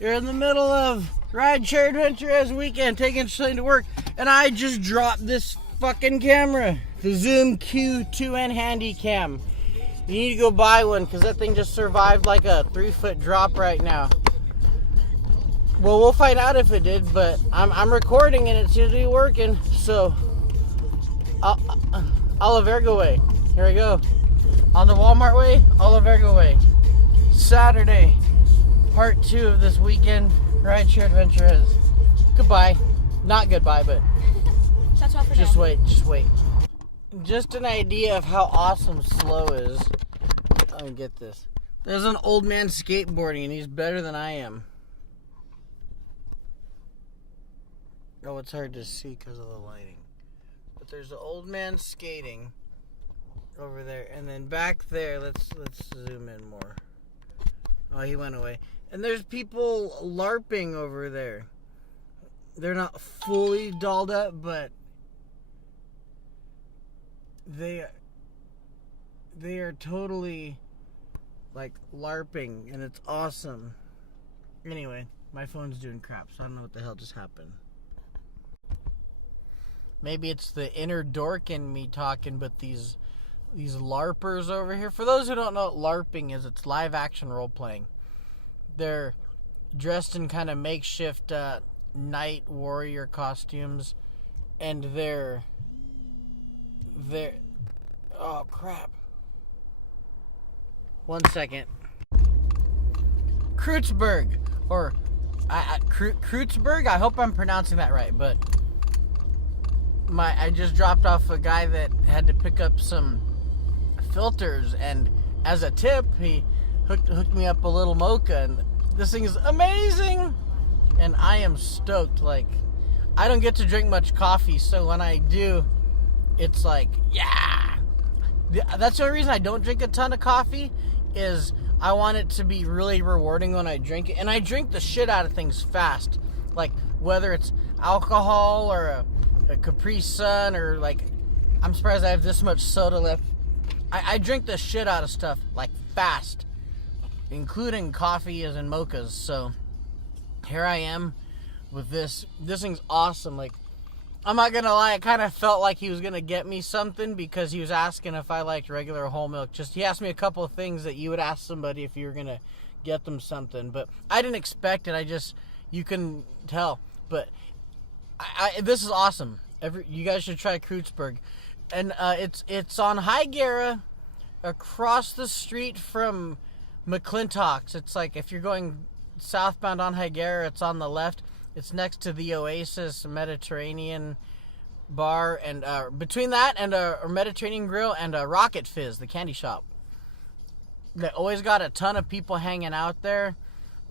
You're in the middle of Rideshare AdventurEZ weekend, taking something to work, and I just dropped this fucking camera, the Zoom Q2N Handy Cam. You need to go buy one because that thing just survived like a 3-foot drop right now. Well, we'll find out if it did, but I'm recording and it seems to be working. So, Oliverga way. Here we go. On the Walmart way, Oliverga way. Saturday, part 2 of this weekend, Rideshare AdventurEZ. Goodbye. Not goodbye, but that's all for just now. wait. Just an idea of how awesome slow is. Let me get this. There's an old man skateboarding and he's better than I am. Oh, it's hard to see because of the lighting. But there's an old man skating over there, and then back there, let's zoom in more. Oh, he went away. And there's people LARPing over there. They're not fully dolled up, but they are totally like LARPing, and it's awesome. Anyway, my phone's doing crap, so I don't know what the hell just happened. Maybe it's the inner dork in me talking, but these LARPers over here. For those who don't know what LARPing is, it's live action role playing. They're dressed in kind of makeshift night warrior costumes, and they're oh crap. 1 second. Kreutzberg, or Kreutzberg. I hope I'm pronouncing that right, but I just dropped off a guy that had to pick up some filters, and as a tip, he hooked me up a little mocha, and this thing is amazing, and I am stoked. Like, I don't get to drink much coffee, so when I do, it's like, yeah. That's the only reason I don't drink a ton of coffee, is I want it to be really rewarding when I drink it, and I drink the shit out of things fast, like whether it's alcohol or a Capri Sun, or like, I'm surprised I have this much soda left. I drink the shit out of stuff like fast, including coffee as in mochas. So here I am with this thing's awesome. Like, I'm not gonna lie, I kind of felt like he was gonna get me something because he was asking if I liked regular whole milk. Just, he asked me a couple of things that you would ask somebody if you were gonna get them something, but I didn't expect it. You can tell, but this is awesome. You guys should try Kreutzberg. And it's on High Gara, across the street from McClintock's. It's like, if you're going southbound on High Gara, it's on the left. It's next to the Oasis Mediterranean bar, and between that and a Mediterranean Grill and a Rocket Fizz, the candy shop. They always got a ton of people hanging out there.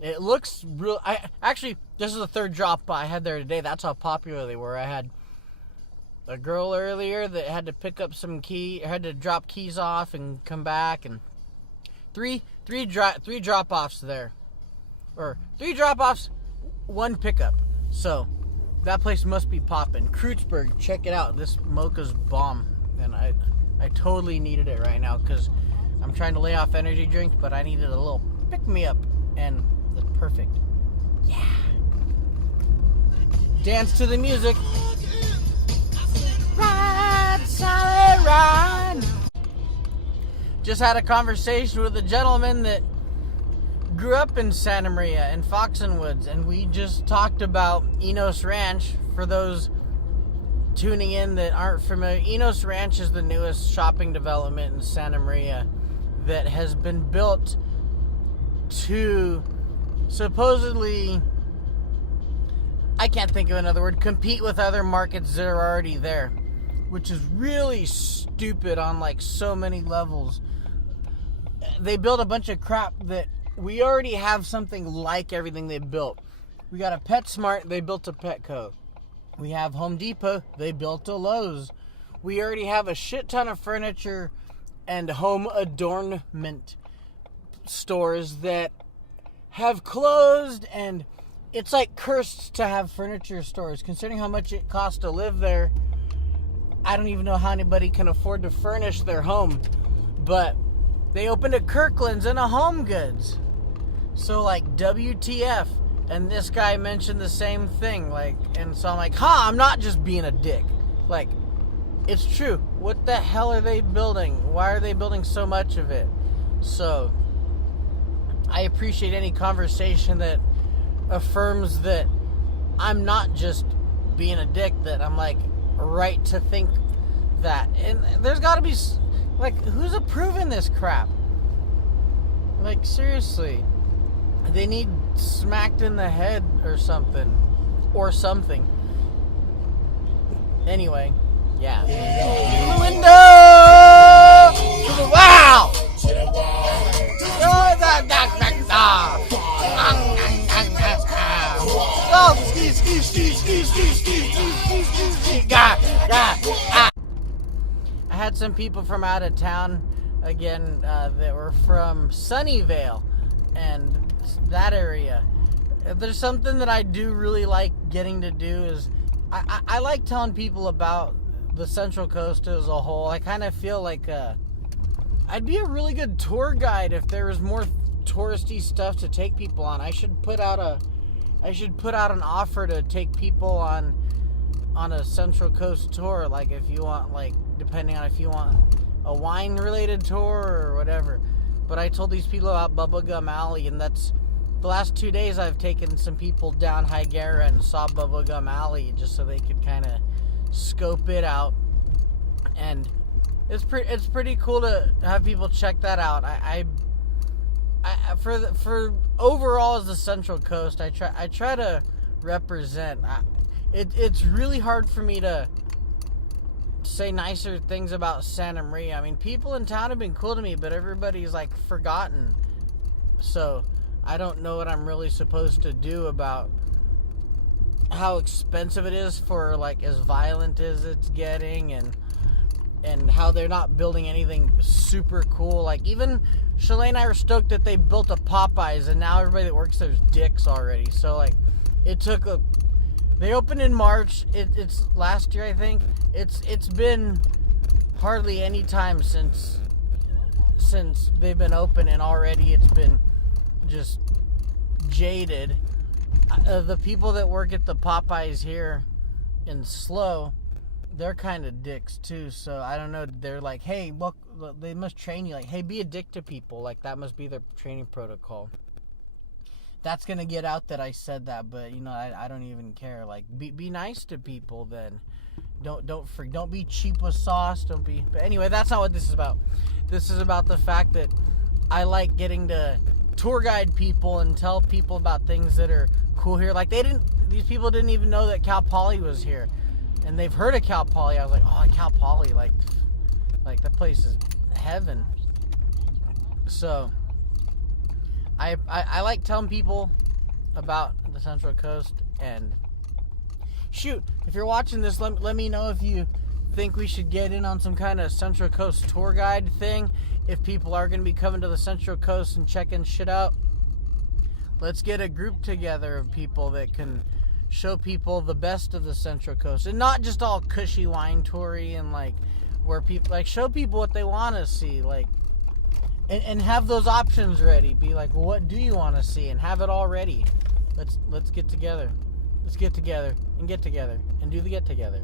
It looks real. Actually, this is the third drop I had there today. That's how popular they were. I had a girl earlier that had to pick up had to drop keys off and come back, and three drop-offs there, or 3 drop-offs, 1 pickup. So that place must be popping. Kreutzberg, check it out. This mocha's bomb, and I totally needed it right now because I'm trying to lay off energy drinks, but I needed a little pick-me-up, and it's perfect. Yeah. Dance to the music. Ride, solid ride. Just had a conversation with a gentleman that grew up in Santa Maria and Foxenwoods, and we just talked about Enos Ranch. For those tuning in that aren't familiar, Enos Ranch is the newest shopping development in Santa Maria that has been built to supposedly, I can't think of another word, compete with other markets that are already there, which is really stupid on like so many levels. They built a bunch of crap that we already have something like everything they built. We got a PetSmart, they built a Petco. We have Home Depot, they built a Lowe's. We already have a shit ton of furniture and home adornment stores that have closed, and it's like cursed to have furniture stores, considering how much it costs to live there. I don't even know how anybody can afford to furnish their home, but they opened a Kirkland's and a Home Goods. So like, WTF? And this guy mentioned the same thing, like, and so I'm like, I'm not just being a dick. Like, it's true. What the hell are they building? Why are they building so much of it? So, I appreciate any conversation that affirms that I'm not just being a dick, that I'm, like, right to think that. And there's got to be, like, who's approving this crap? Like, seriously. They need smacked in the head or something. Anyway, yeah. The window! Wow! Oh, I had some people from out of town, again, that were from Sunnyvale and that area. There's something that I do really like getting to do is I like telling people about the Central Coast as a whole. I kind of feel like I'd be a really good tour guide if there was more touristy stuff to take people on. I should put out an offer to take people on a Central Coast tour, like if you want, like, depending on if you want a wine related tour or whatever. But I told these people about Bubblegum Alley, and that's the last 2 days I've taken some people down Higuera and saw Bubblegum Alley just so they could kind of scope it out. And it's pretty cool to have people check that out. For overall as the Central Coast, I try to represent. It's really hard for me to say nicer things about Santa Maria. I mean, people in town have been cool to me, but everybody's like forgotten. So I don't know what I'm really supposed to do about how expensive it is for, like, as violent as it's getting, and how they're not building anything super cool. Like, even Shalane and I were stoked that they built a Popeyes, and now everybody that works there's dicks already. So, like, they opened in March. It's last year, I think. It's been hardly any time since they've been open, and already it's been just jaded. The people that work at the Popeyes here in Slow, they're kind of dicks too. So I don't know. They're like, hey, look, they must train you. Like, hey, be a dick to people. Like, that must be their training protocol. That's gonna get out that I said that, but you know, I don't even care. Like, be nice to people then. Don't be cheap with sauce. But anyway, that's not what this is about. This is about the fact that I like getting to tour guide people and tell people about things that are cool here. Like, these people didn't even know that Cal Poly was here, and they've heard of Cal Poly. I was like, oh, Cal Poly, like that place is heaven. So I like telling people about the Central Coast. And shoot, if you're watching this, let me know if you think we should get in on some kind of Central Coast tour guide thing. If people are going to be coming to the Central Coast and checking shit out, let's get a group together of people that can show people the best of the Central Coast, and not just all cushy wine toury, and like where people, like, show people what they want to see, like, and have those options ready. Be like, well, what do you want to see, and have it all ready. Let's get together. Let's get together and do the get together.